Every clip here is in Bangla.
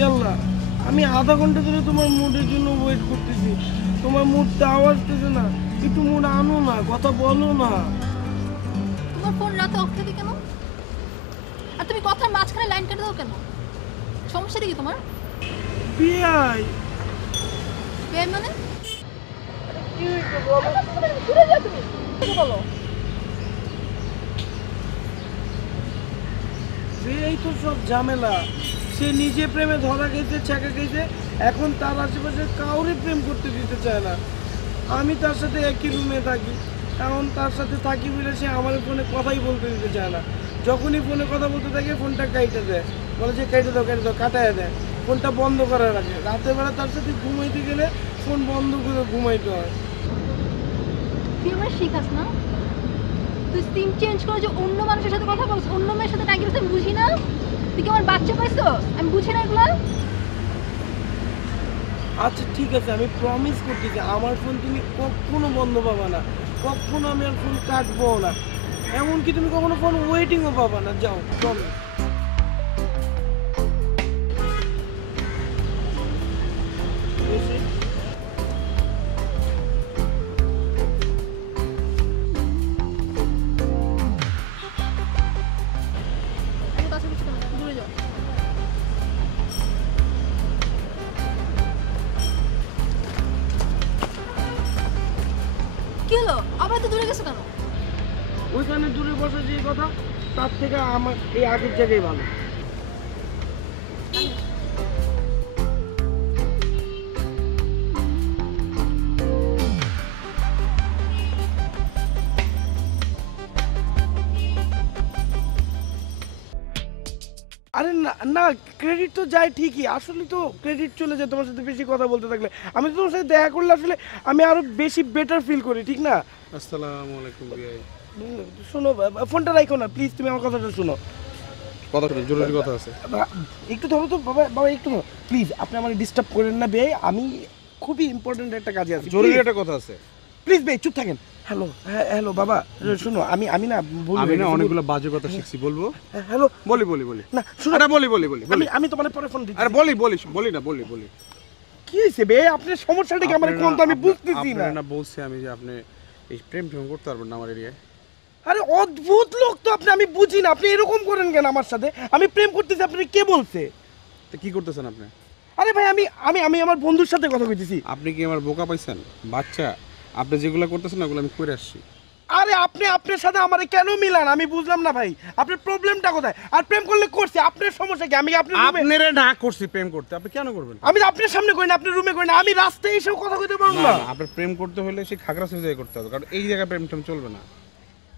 ইয়াল্লা, আমি আধা ঘন্টা ধরে তোমার মুডের জন্য ওয়েট করতেছি। তোমার মুডটা আওয়াজ দিতেছে না, একটু মুড আনো না, কথা বলো না। তোমার ফোন রাতে অফ থাকে কেন? আর তুমি কথার মাঝখানে লাইন কেটে দাও কেন? সমস্যাটা কি তোমার? বিয়াই বেআই মানে? কি হইছে বলো? ঘুরে যাও তুমি। কি বলো? এই তো সব ঝামেলা। সে নিজে প্রেমে ধরা গেছে, ছেঁকা গেছে, এখন তার আশেপাশে কাউরে প্রেম করতে দিতে চায় না। আমি তার সাথে একই রুমে থাকি, এখন তার সাথে থাকি বলে সে আমার ফোনে কথাই বলতে দিতে চায় না। যখনই ফোনে কথা বলতে থাকে ফোনটা কাইটে দেয়, বলে যে কেটে দাও কাটায় দেয়, ফোনটা বন্ধ করে রাখে। রাতের বেলা তার সাথে ঘুমাইতে গেলে ফোন বন্ধ করে ঘুমাইতে হয়। তুই আমার শিখাস না? তুই সিম চেঞ্জ করে যে অন্য মানুষের সাথে কথা বলছ, অন্য মেয়ের সাথে টাইম আমি বুঝি না? তুই কি আমার বাচ্চা পাইছো? আমি বুঝি না এগুলো। আচ্ছা ঠিক আছে, আমি প্রমিস করতেছি আমার ফোন তুমি কখনো বন্ধ পাবা না, কখনো আমি আর ফোন কাটবো না, এমনকি তুমি কখনো ফোন ওয়েটিংও পাবা না। যাও প্রমিস। আমি কথা বলছি না, দূরে যাও। কি হলো? আবার তো দূরে গেছো কেন? ওইখানে দূরে বসে যে কথা, তার থেকে আমার এই আগের জায়গায় ভালো। আরে না না, ক্রেডিট তো যায় ঠিকই, আসলে তো ক্রেডিট চলে যায় তোমার সাথে বেশি কথা বলতে থাকলে। আমি তো তোমার সাথে দেখা করলে আসলে আমি আরো বেশি বেটার ফিল করি, ঠিক না? আসসালামু আলাইকুম ভাই। শোনো, ফোনটা রাখো না প্লিজ, তুমি আমার কথাটা শোনো। কথা জরুরি কথা আছে। একটু ধরো তো বাবা, বাবা একটু ধরো প্লিজ, আপনি আমার ডিস্টার্ব করেন না বে, আমি খুবই ইম্পর্টেন্ট একটা কাজে আছি। জরুরি একটা কথা আছে। প্লিজ বে চুপ থাকেন। হ্যালো, হ্যালো বাবা, শোনো আমি না আমি না অনেকগুলো বাজে কথা শিখছি, বলবো? হ্যালো, বলি না শোনো, আরে বলি আমি তোমার পরে ফোন দিচ্ছি। আরে বলি কি হইছে বে, আপনার সমস্যাটা কি আমার কোন তো আমি বুঝতেছি না। না বলছি আমি যে আপনি এই প্রেম করতে পারবেন না আমার এরিয়ায়। আরে অদ্ভুত লোক তো আপনি, আমি বুঝি না আপনি এরকম করেন কেন আমার সাথে? আমি প্রেম করতেছি, আপনি কে বলছে? তো কি করতেছেন আপনি? আরে ভাই আমি আমি আমি আমার বন্ধুর সাথে কথা কইতেছি। আপনি কি আমার বোকা পাইছেন বাচ্চা? আপনি যেগুলো করতেছেন ওগুলো আমি করে আসছি। আরে আপনি আপনার সাথে আমারে কেন মিলান, আমি বুঝলাম না ভাই, আপনার প্রবলেমটা কোথায়? আর প্রেম করলে করছি, আপনার সমস্যা কি? আমি আপনার রুমে, আপনারে না করছি প্রেম করতে, আপনি কেন করবেন? আমি তো আপনার সামনে করি না, আপনার রুমে করি না, আমি রাস্তায় এসেও কথা কইতে পারবো না না। আপনার প্রেম করতে হলে সেই খাগড়াছড়ি জায়গায় করতে হবে, কারণ এই জায়গায় প্রেম চলবে না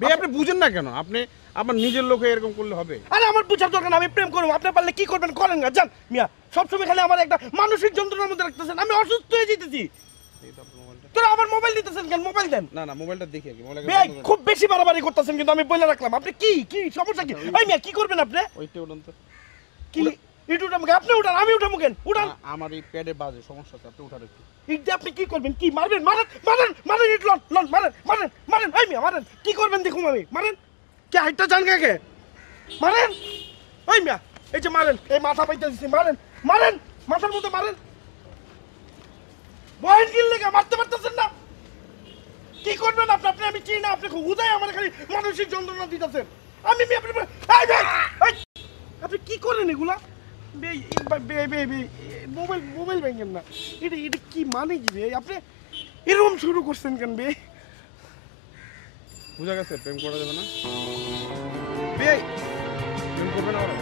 ভাই। আপনি বুঝেন না কেন? আপনি আমার নিজের লোকে এরকম করলে হবে? আরে আমার বুঝার দরকার না, আমি প্রেম করবো, আপনি পারলে কি করবেন করেন না, জান মিয়া। সবসময় খালি আমার একটা মানসিক যন্ত্রণার মধ্যে রাখতেছেন, আমি অসুস্থ হয়ে যেতেছি। তোরা আমার মোবাইল নিতেছেন কেন? মোবাইল দেন। না মোবাইলটা দেখি আগে, ভাই খুব বেশি বাড়াবাড়ি করতেছেন কিন্তু, আমি বলে রাখলাম। আপনি কি কি সমস্যা কি? এই মিয়া কি করবেন আপনি? ওইটা উঠান তো। কি ইট উঠাম? আপনি উঠান, আমি উঠামু কেন? উঠান। আমার এই প্যাডে বাজে সমস্যা আছে, আপনি উঠান একটু। ইট দিয়ে আপনি কি করবেন? কি মারবেন? মারেন ইট, লন মারেন এই মিয়া মারেন। কি করবেন দেখুন, আমি মারেন। কে হাইটটা জান কে? মারেন এই মিয়া, এই যে মারেন, এই মাথা পাইতে দিছি, মারেন মাথার মধ্যে মারেন। বয়েন কিল লেগে মারতে পারতেছেন না? কি করবেন আপনি? আপনি আমি চিনি না, আপনি উদয় আমার খালি মানসিক যন্ত্রণা দিতেছেন। আমি আপনি আপনি কি করেন এগুলা? মোবাইল ভেঙেন না, এটা কি মানে কি বে? আপনি এরকম শুরু করছেন কেন বে? বুঝা গেছে প্রেম করা যাবে না, বে প্রেম করবে না ওরা।